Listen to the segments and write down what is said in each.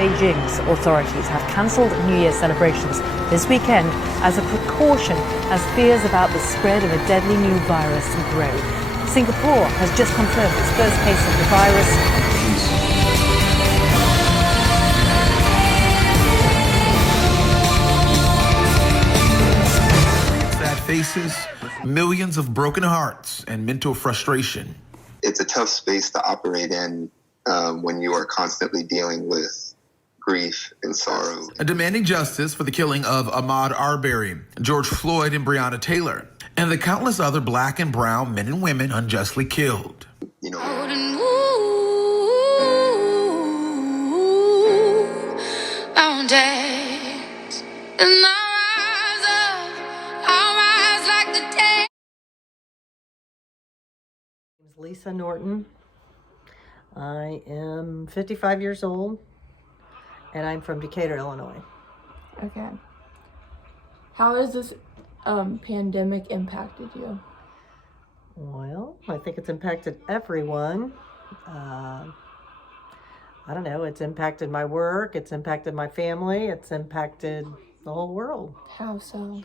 Beijing's authorities have cancelled New Year's celebrations this weekend as a precaution as fears about the spread of a deadly new virus grow. Singapore has just confirmed its first case of the virus. Sad faces, millions of broken hearts, and mental frustration. It's a tough space to operate in when you are constantly dealing with grief and sorrow. Demanding justice for the killing of Ahmaud Arbery, George Floyd, and Breonna Taylor, and the countless other black and brown men and women unjustly killed. You know, mountains, and I'll rise like the day. Lisa Norton. I am 55 years old, and I'm from Decatur, Illinois. Okay. How has this pandemic impacted you? Well, I think it's impacted everyone. I don't know, it's impacted my work, it's impacted my family, it's impacted the whole world. How so?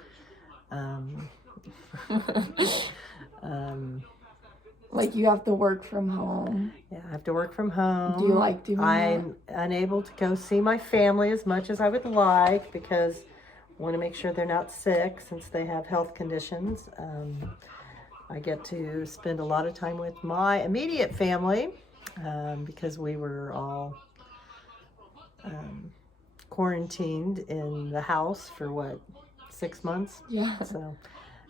Like you have to work from home. Yeah, I have to work from home. Do you like doing I'm unable to go see my family as much as I would like because I want to make sure they're not sick since they have health conditions. I get to spend a lot of time with my immediate family because we were all quarantined in the house for 6 months? Yeah. So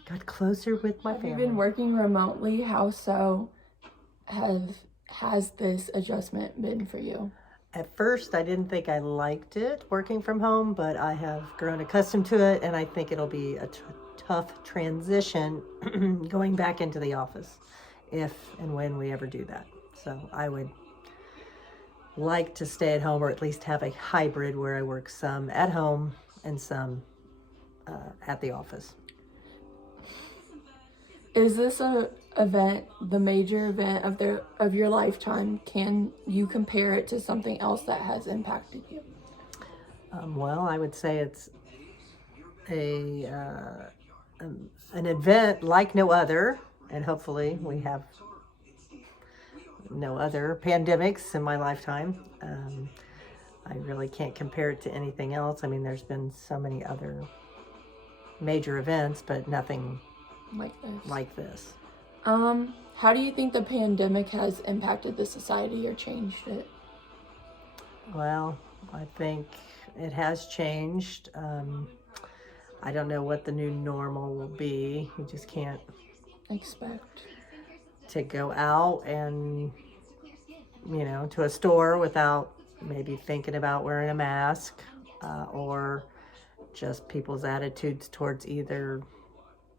got closer with my family. You've been working remotely. How so has this adjustment been for you? At first, I didn't think I liked it working from home, but I have grown accustomed to it, and I think it'll be a tough transition going back into the office if and when we ever do that. So I would like to stay at home or at least have a hybrid where I work some at home and some at the office. Is this the major event of your lifetime? Can you compare it to something else that has impacted you? Well, I would say it's an event like no other, and hopefully we have no other pandemics in my lifetime. I really can't compare it to anything else. I mean, there's been so many other major events, but nothing like this. How do you think the pandemic has impacted the society or changed it? Well, I think it has changed. I don't know what the new normal will be. You just can't expect to go out and, to a store without maybe thinking about wearing a mask or just people's attitudes towards either.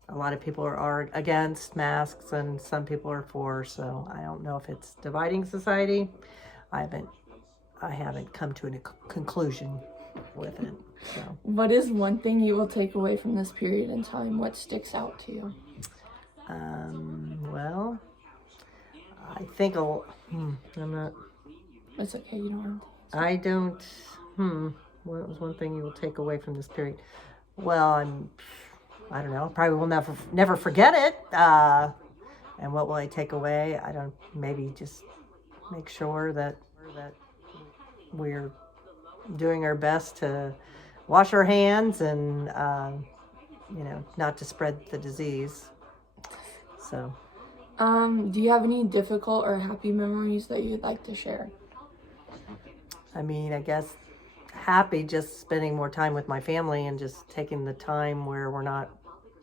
A lot of people are against masks and some people are for, so I don't know if it's dividing society. I haven't come to a conclusion with it. So. What is one thing you will take away from this period in time? What sticks out to you? Well, I think I'm not. It's okay, you don't. I don't. What was one thing you will take away from this period? Well, I don't know. Probably will never forget it. And what will I take away? Maybe just make sure that we're doing our best to wash our hands and, not to spread the disease. So. Do you have any difficult or happy memories that you'd like to share? I mean, I guess happy just spending more time with my family and just taking the time where we're not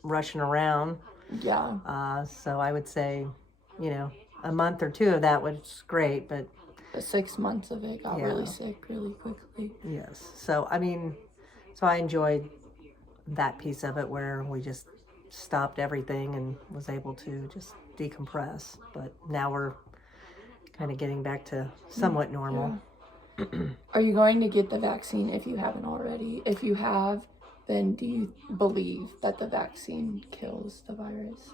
rushing around. Yeah. So I would say, a month or two of that was great, but 6 months of it got really sick really quickly. Yes. So, I enjoyed that piece of it where we just stopped everything and was able to just decompress. But now we're kind of getting back to somewhat normal. Yeah. Are you going to get the vaccine if you haven't already? If you have, then do you believe that the vaccine kills the virus?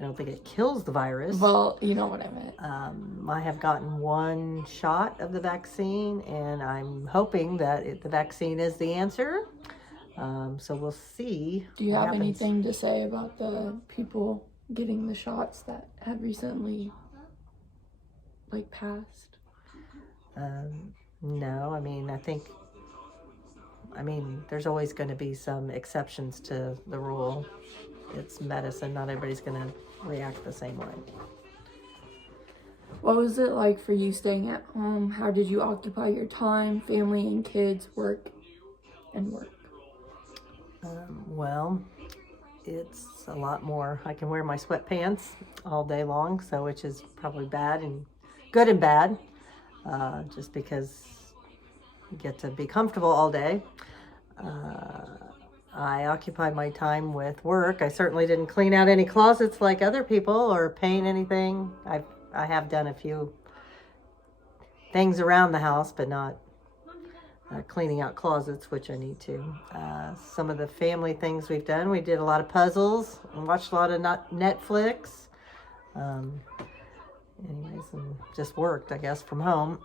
I don't think it kills the virus. Well, you know what I meant. I have gotten one shot of the vaccine, and I'm hoping that the vaccine is the answer. So we'll see. Do you what have happens. anything to say about the people getting the shots that have recently, like, passed? No, I mean, there's always going to be some exceptions to the rule. It's medicine. Not everybody's going to react the same way. What was it like for you staying at home? How did you occupy your time, family and kids, work? Well, it's a lot more. I can wear my sweatpants all day long, so which is probably bad and good and bad, just because you get to be comfortable all day. I occupy my time with work. I certainly didn't clean out any closets like other people or paint anything. I have done a few things around the house, but not cleaning out closets, which I need to. Some of the family things we've done, we did a lot of puzzles and watched a lot of Netflix. Anyways, and just worked, I guess, from home.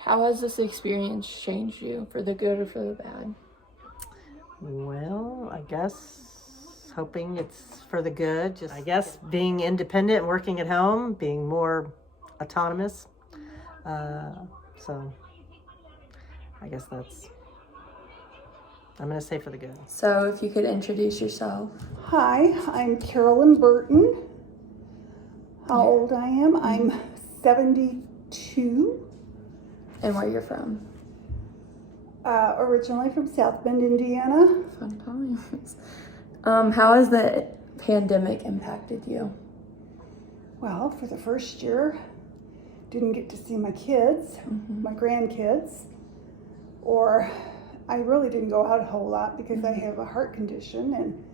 How has this experience changed you, for the good or for the bad? Well, I guess hoping it's for the good. Just, I guess, being independent and working at home, being more autonomous. So I guess I'm going to say for the good. So if you could introduce yourself. Hi, I'm Carolyn Burton. How old I am? I'm 72. And where you're from. Originally from South Bend, Indiana. Fun times. How has the pandemic impacted you? Well, for the first year, didn't get to see my kids, my grandkids, or I really didn't go out a whole lot because I have a heart condition, and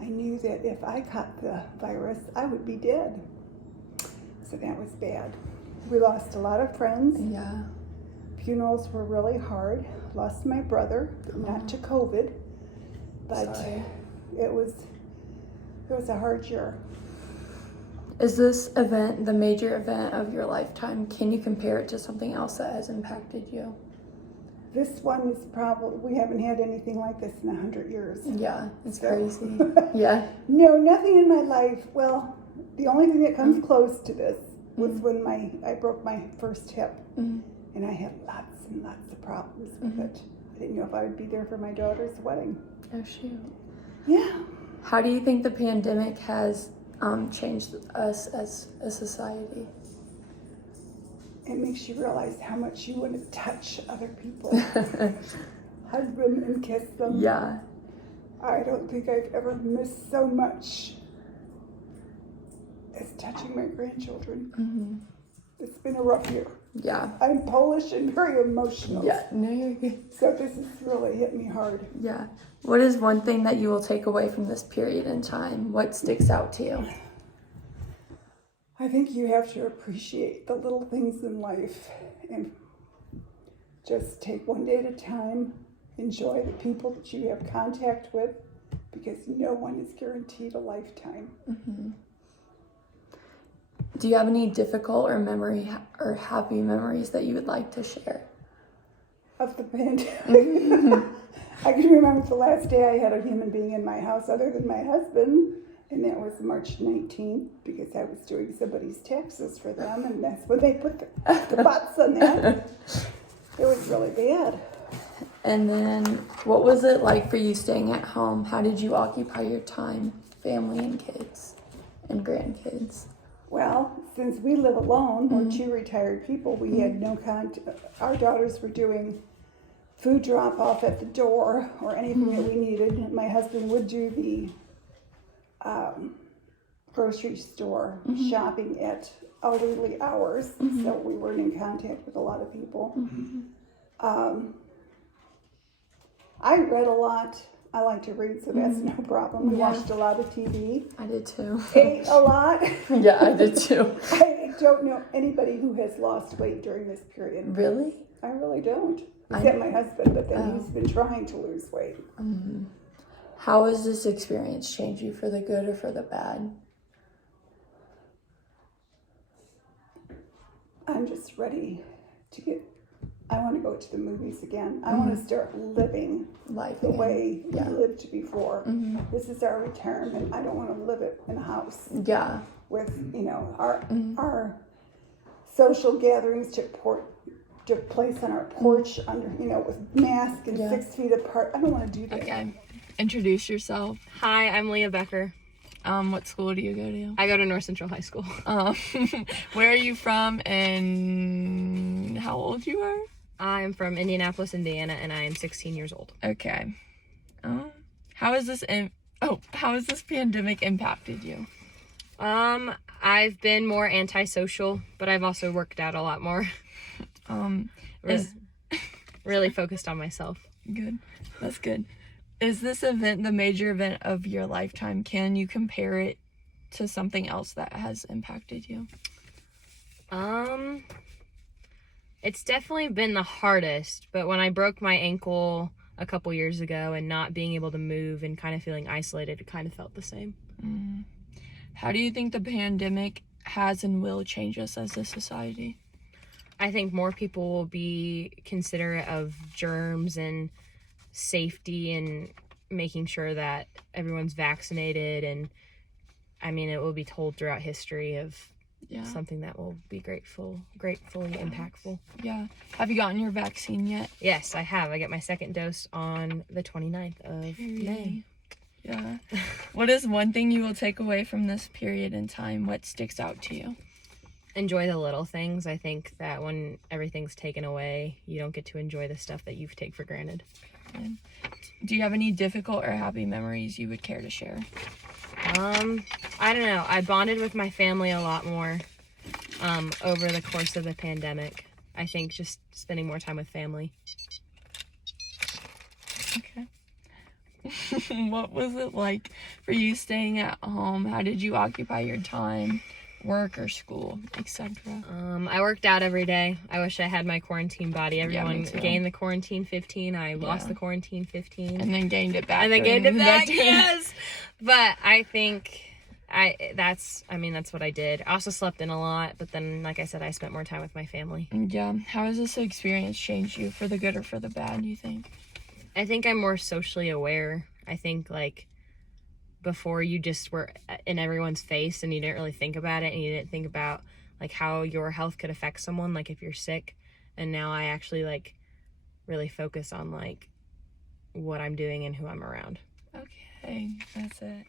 I knew that if I caught the virus, I would be dead. So that was bad. We lost a lot of friends. Yeah. Funerals were really hard. Lost my brother, not to COVID, but Sorry. it was a hard year. Is this event the major event of your lifetime? Can you compare it to something else that has impacted you? This one is probably, we haven't had anything like this in 100 years. Yeah, it's So- crazy. Yeah. No, nothing in my life. Well, the only thing that comes close to this was when I broke my first hip, and I had lots and lots of problems with it. I didn't know if I would be there for my daughter's wedding. Oh, shoot. Yeah. How do you think the pandemic has changed us as a society? It makes you realize how much you want to touch other people, hug them and kiss them. Yeah. I don't think I've ever missed so much as touching my grandchildren. It's been a rough year. Yeah. I'm Polish and very emotional. Yeah. No, you're good. So this has really hit me hard. Yeah. What is one thing that you will take away from this period in time? What sticks out to you? I think you have to appreciate the little things in life and just take one day at a time. Enjoy the people that you have contact with, because no one is guaranteed a lifetime. Do you have any difficult or happy memories that you would like to share? Of the pandemic. I can remember the last day I had a human being in my house other than my husband, and that was March 19th, because I was doing somebody's taxes for them, and that's when they put the butts on that. It was really bad. And then what was it like for you staying at home? How did you occupy your time, family and kids and grandkids? Well, since we live alone, we're two retired people, we had no contact. Our daughters were doing food drop off at the door or anything that we needed. My husband would do the grocery store shopping at elderly hours, so we weren't in contact with a lot of people. I read a lot. I like to read, so that's no problem. We Yeah. watched a lot of TV, I did too. ate a lot. Yeah, I did too. I don't know anybody who has lost weight during this period. Really? I really don't. Except my husband, but then Oh. he's been trying to lose weight. How has this experience changed you, for the good or for the bad? I'm just ready to I want to go to the movies again. I want to start living Life the again. way we lived before. This is our retirement. I don't want to live it in a house Yeah. with, our social gatherings took place on our porch under, with masks and 6 feet apart. I don't want to do that. Okay. Introduce yourself. Hi, I'm Leah Becker. What school do you go to? I go to North Central High School. Where are you from and how old you are? I'm from Indianapolis, Indiana, and I am 16 years old. Okay. How has this pandemic impacted you? I've been more antisocial, but I've also worked out a lot more. Really focused on myself. Good. That's good. Is this event the major event of your lifetime? Can you compare it to something else that has impacted you? It's definitely been the hardest, but when I broke my ankle a couple years ago and not being able to move and kind of feeling isolated, it kind of felt the same. How do you think the pandemic has and will change us as a society? I think more people will be considerate of germs and safety and making sure that everyone's vaccinated, and I mean, it will be told throughout history of something that will be gratefully impactful. Yeah. Have you gotten your vaccine yet? Yes, I have. I get my second dose on the 29th of May. Yeah. What is one thing you will take away from this period in time? What sticks out to you? Enjoy the little things. I think that when everything's taken away, you don't get to enjoy the stuff that you take for granted. Do you have any difficult or happy memories you would care to share? I don't know. I bonded with my family a lot more over the course of the pandemic. I think just spending more time with family. Okay. What was it like for you staying at home? How did you occupy your time, work or school, etc.? I worked out every day. I wish I had my quarantine body. Everyone me too. gained the quarantine 15. I lost the quarantine 15. And then gained it back. And then gained it during back, that time. yes. But I think that's what I did. I also slept in a lot, but then, like I said, I spent more time with my family. Yeah. How has this experience changed you, for the good or for the bad, you think? I think I'm more socially aware. I think, like, before you just were in everyone's face and you didn't really think about it, and you didn't think about, like, how your health could affect someone, like, if you're sick. And now I actually, like, really focus on, like, what I'm doing and who I'm around. Okay. That's it.